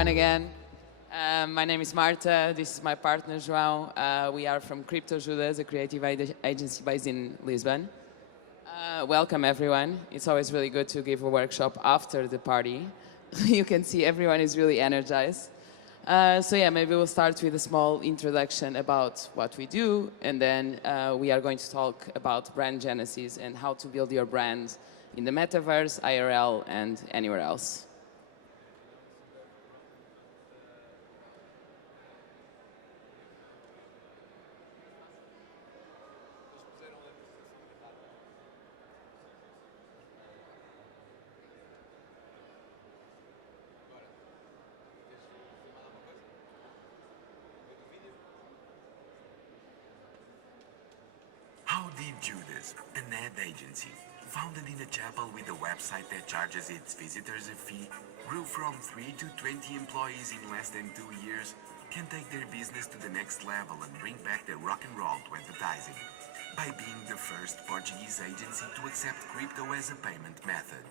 everyone again. My name is Marta. This is my partner, João. We are from Judas, a creative agency based in Lisbon. Welcome, everyone. It's always really good to give a workshop after the party. You can see everyone is really energized. So yeah, maybe we'll start with a small introduction about what we do, and then we are going to talk about brand genesis and how to build your brand in the metaverse, IRL, and anywhere else. How did Judas, an ad agency, founded in a chapel with a website that charges its visitors a fee, grew from 3 to 20 employees in less than 2 years, can take their business to the next level and bring back their rock and roll to advertising? By being the first Portuguese agency to accept crypto as a payment method.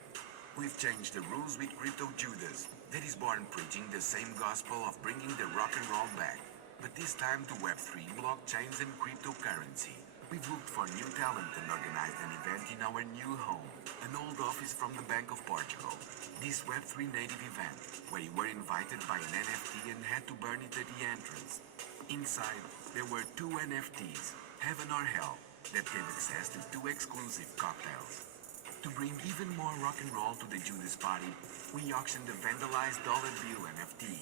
We've changed the rules with Crypto Judas, that is born preaching the same gospel of bringing the rock and roll back, but this time to Web3, blockchains and cryptocurrency. We've looked for new talent and organized an event in our new home, an old office from the Bank of Portugal. This Web3 native event, where you were invited by an NFT and had to burn it at the entrance. Inside, there were 2 NFTs, Heaven or Hell, that gave access to 2 exclusive cocktails. To bring even more rock and roll to the Judas party, we auctioned a vandalized dollar bill NFT.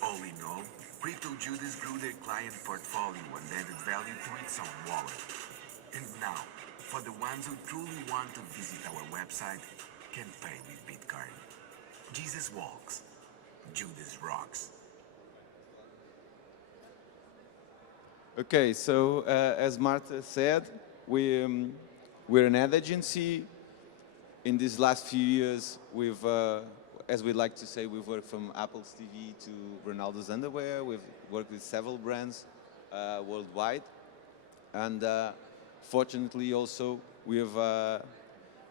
All in all, Crypto Judas grew their client portfolio and added value to its own wallet. And now, for the ones who truly want to visit our website, can pay with Bitcoin. Jesus walks, Judas rocks. Okay, so as Marta said, we're an ad agency. In these last few years, we've, as we like to say, we've worked from Apple's TV to Ronaldo's underwear. We've worked with several brands worldwide. And fortunately also, we've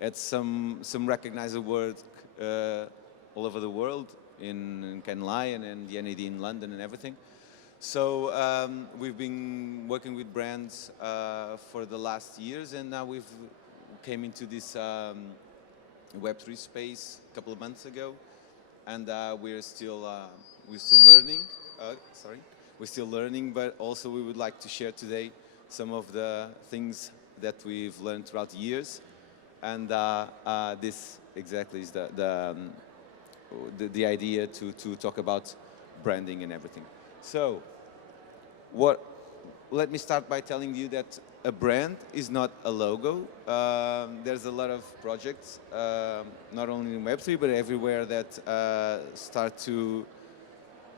had some recognized work all over the world, in Cannes Lion and the NAD in London and everything. So we've been working with brands for the last years, and now we've came into this Web3 space a couple of months ago, and we're still learning. We're still learning, but also we would like to share today some of the things that we've learned throughout the years, and this exactly is the idea to talk about branding and everything. So, let me start by telling you that a brand is not a logo. There's a lot of projects, not only in Web3, but everywhere that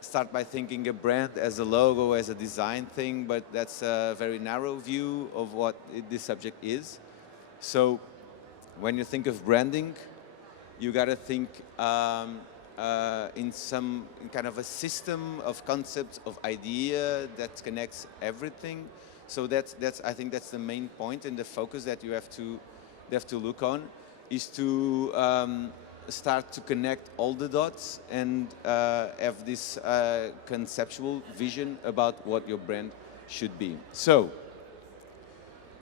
start by thinking a brand as a logo, as a design thing, but that's a very narrow view of what this subject is. So, when you think of branding, you got to think in kind of a system of concepts, of idea that connects everything. So I think that's the main point, and the focus that you have to look on is to start to connect all the dots and have this conceptual vision about what your brand should be. So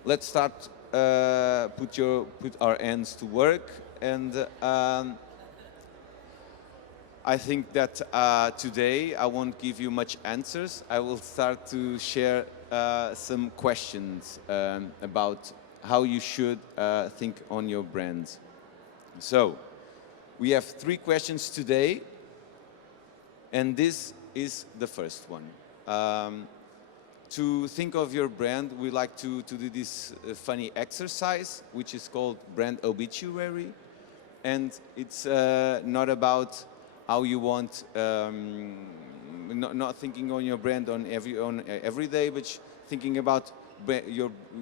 let's start. Put our hands to work, and I think that today I won't give you much answers. I will start to share some questions about how you should think on your brand. So we have 3 questions today, and this is the first one. To think of your brand, we like to do this funny exercise, which is called brand obituary, and it's not about how you want, not thinking on your brand on every day, but thinking about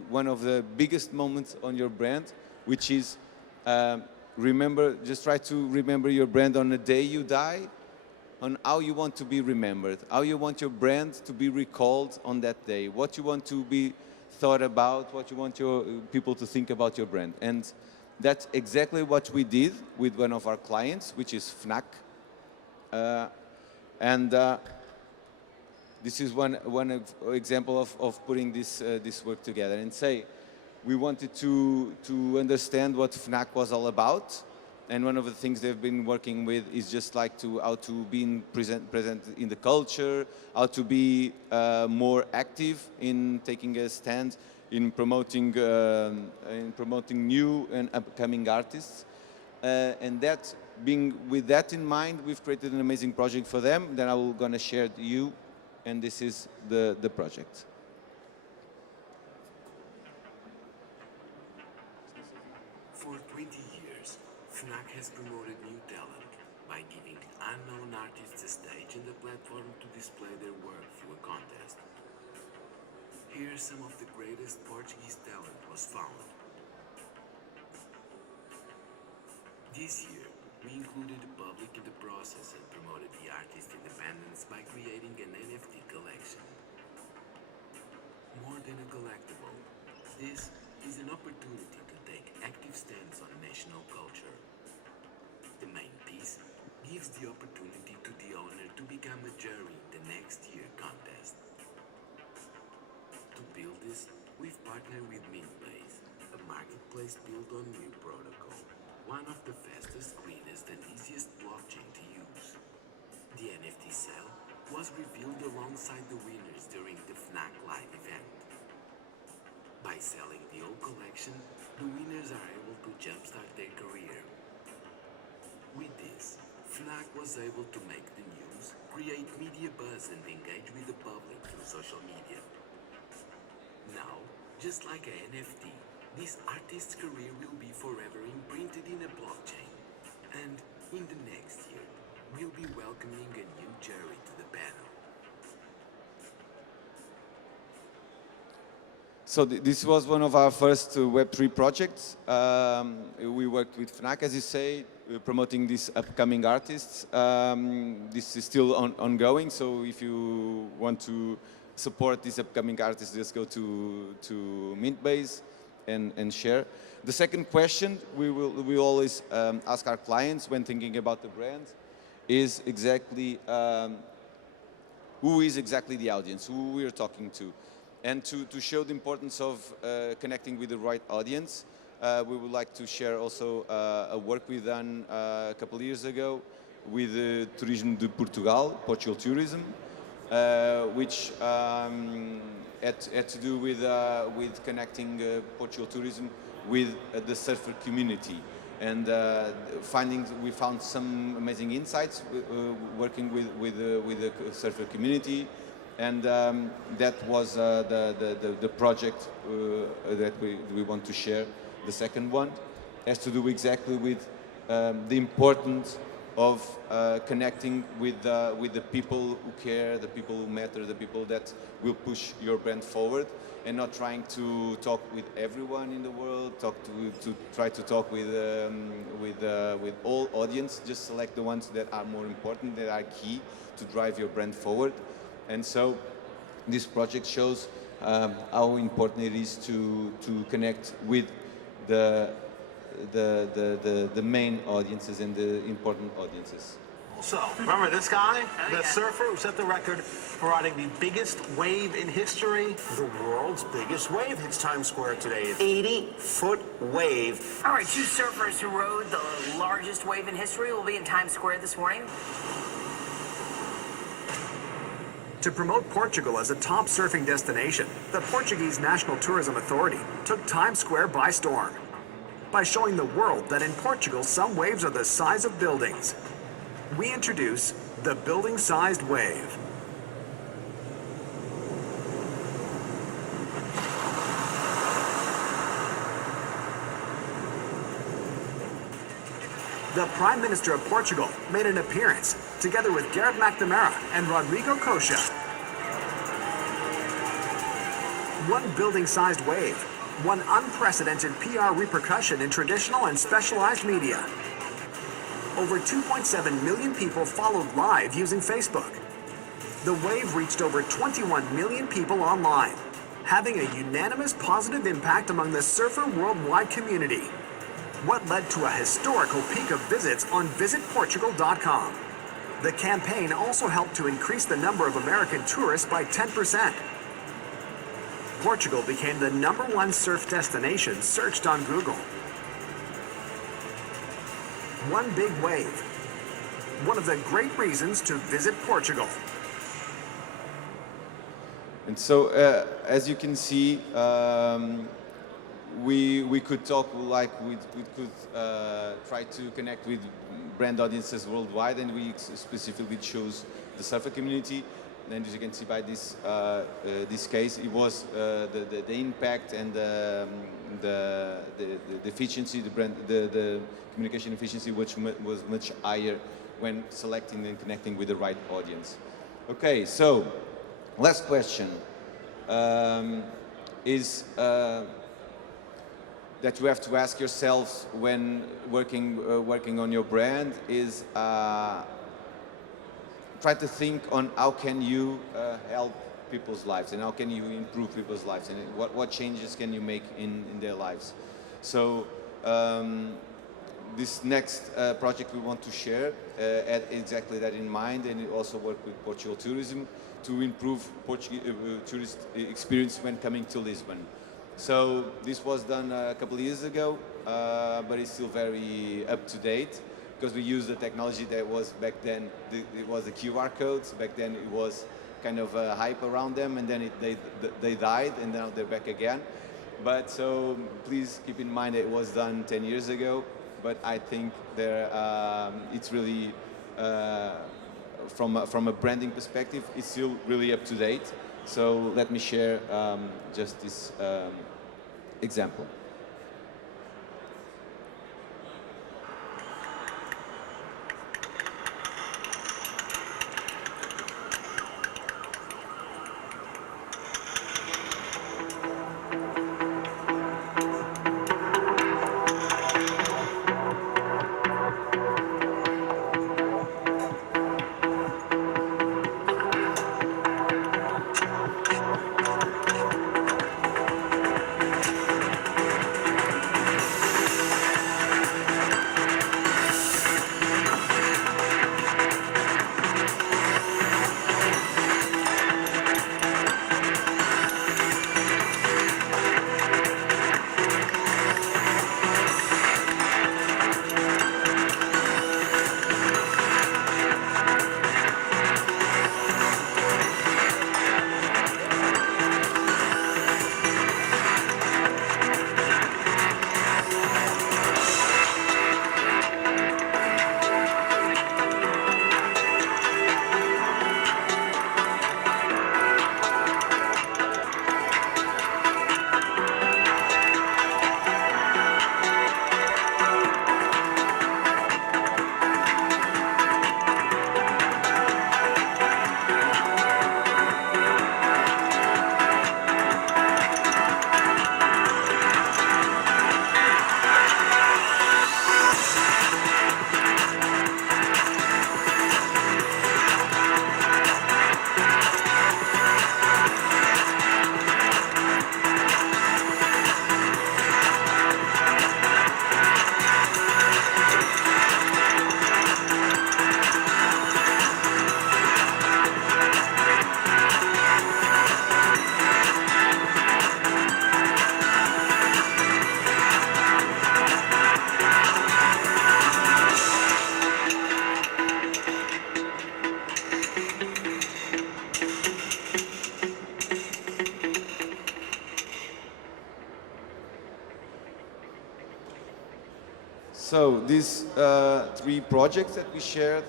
one of the biggest moments on your brand, which is just try to remember your brand on the day you die, on how you want to be remembered, how you want your brand to be recalled on that day, what you want to be thought about, what you want your people to think about your brand. And that's exactly what we did with one of our clients, which is Fnac. And this is one example of putting this work together, and say we wanted to understand what FNAC was all about, and one of the things they've been working with is just like how to be present in the culture, how to be more active in taking a stand in promoting new and upcoming artists, and that with that in mind, we've created an amazing project for them that I'm going to share to you. And this is the project. For 20 years, FNAC has promoted new talent by giving unknown artists a stage and a platform to display their work through a contest. Here, some of the greatest Portuguese talent was found. This year, we included the public in the process and promoted the artist independence by creating an NFT collection. More than a collectible, this is an opportunity to take active stands on national culture. The main piece gives the opportunity to the owner to become a jury in the next year contest. To build this, we've partnered with Mintbase, a marketplace built on new protocol, one of the fastest, greenest and easiest blockchain to use. The NFT sale was revealed alongside the winners during the FNAC Live event. By selling the old collection, the winners are able to jumpstart their career. With this, FNAC was able to make the news, create media buzz and engage with the public through social media. Now, just like an NFT, this artist's career will be forever imprinted in a blockchain. And in the next year, we'll be welcoming a new jury to the panel. So this was one of our first Web3 projects. We worked with FNAC, as you say, promoting these upcoming artists. This is still ongoing, so if you want to support these upcoming artists, just go to Mintbase and share. The second question we always ask our clients when thinking about the brand is exactly who is exactly the audience, who we are talking to. And to show the importance of connecting with the right audience, we would like to share also a work we've done a couple of years ago with Turismo de Portugal, Portugal Tourism, which had to do with connecting Portugal Tourism with the surfer community. And we found some amazing insights working with the surfer community. And that was the project that we want to share. The second one has to do exactly with the importance of connecting with the people who care, the people who matter, the people that will push your brand forward, and not trying to talk with everyone in the world, try to talk with all audience. Just select the ones that are more important, that are key to drive your brand forward. And so this project shows how important it is to connect with the main audiences and the important audiences. So, remember this guy, the surfer who set the record for riding the biggest wave in history? The world's biggest wave hits Times Square today. 80-foot wave. All right, two surfers who rode the largest wave in history will be in Times Square this morning. To promote Portugal as a top surfing destination, the Portuguese National Tourism Authority took Times Square by storm by showing the world that in Portugal some waves are the size of buildings. We introduce the building-sized wave. The Prime Minister of Portugal made an appearance, together with Gareth McNamara and Rodrigo Costa. One building-sized wave, one unprecedented PR repercussion in traditional and specialized media. Over 2.7 million people followed live using Facebook. The wave reached over 21 million people online, having a unanimous positive impact among the surfer worldwide community. What led to a historical peak of visits on visitportugal.com. The campaign also helped to increase the number of American tourists by 10%. Portugal became the #1 surf destination searched on Google. One big wave. One of the great reasons to visit Portugal. And so, as you can see, we could talk like we could try to connect with brand audiences worldwide, and we specifically chose the surfer community. And as you can see by this this case, it was the impact and the efficiency, the communication efficiency, which was much higher when selecting and connecting with the right audience. Okay, so last question is that you have to ask yourselves when working on your brand is try to think on how can you help people's lives and how can you improve people's lives and what changes can you make in their lives. So this next project we want to share had exactly that in mind, and it also work with Portugal Tourism to improve tourist experience when coming to Lisbon. So this was done a couple of years ago, but it's still very up to date because we use the technology that was back then. It was the QR codes. Back then it was kind of a hype around them, and then they died, and now they're back again. But so please keep in mind that it was done 10 years ago. But I think it's really from a branding perspective, it's still really up to date. So let me share just this example. So these three projects that we shared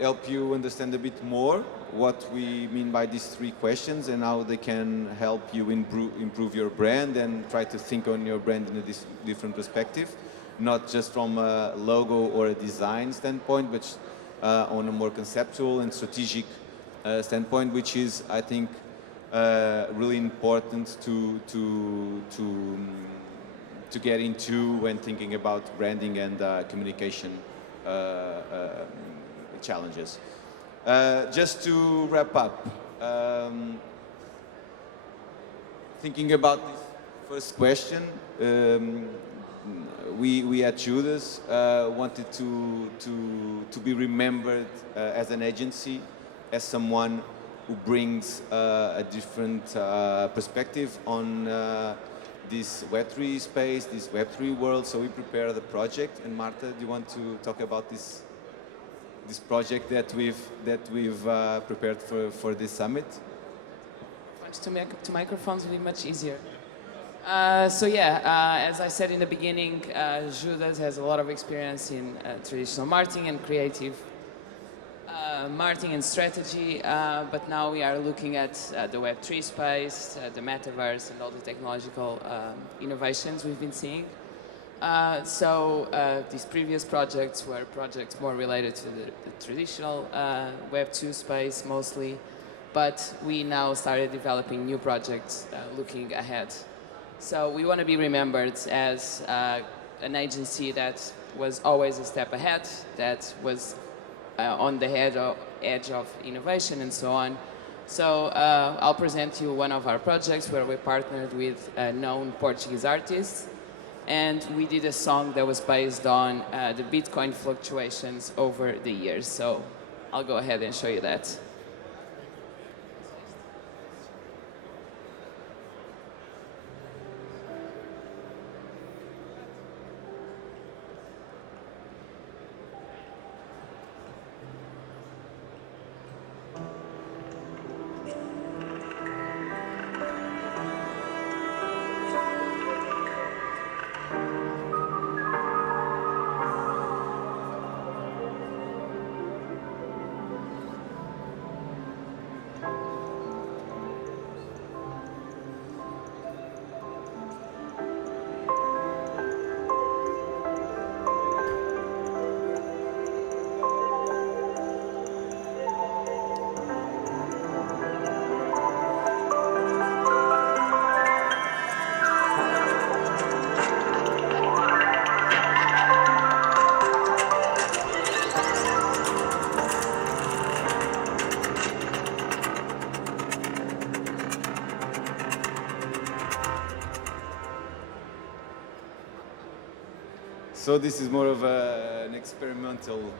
help you understand a bit more what we mean by these three questions and how they can help you improve your brand and try to think on your brand in a different perspective, not just from a logo or a design standpoint, but on a more conceptual and strategic standpoint, which is, I think, really important to get into when thinking about branding and communication challenges. Just to wrap up, thinking about this first question, we at Judas wanted to be remembered as an agency, as someone who brings a different perspective on this Web3 space, this Web3 world. So we prepared the project. And Marta, do you want to talk about this project that we've prepared for this summit? To make two microphones would be much easier. So yeah, as I said in the beginning, Judas has a lot of experience in traditional marketing and creative marketing and strategy, but now we are looking at the Web3 space, the Metaverse, and all the technological innovations we've been seeing. These previous projects were projects more related to the traditional Web2 space mostly, but we now started developing new projects looking ahead. So we want to be remembered as an agency that was always a step ahead, that was on the edge of innovation and so on. So I'll present you one of our projects where we partnered with a known Portuguese artist, and we did a song that was based on the Bitcoin fluctuations over the years. So I'll go ahead and show you that. So this is more of an experimental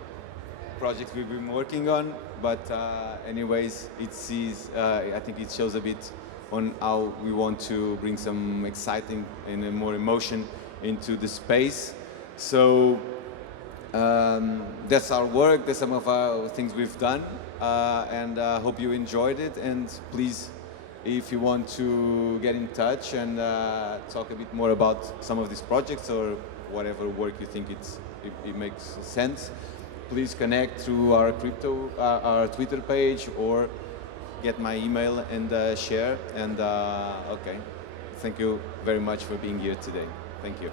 project we've been working on, but anyways, I think it shows a bit on how we want to bring some exciting and more emotion into the space. So that's our work, that's some of our things we've done, and I hope you enjoyed it. And please, if you want to get in touch and talk a bit more about some of these projects or whatever work you think it makes sense, please connect through our our Twitter page or get my email and share. And okay, thank you very much for being here today. Thank you.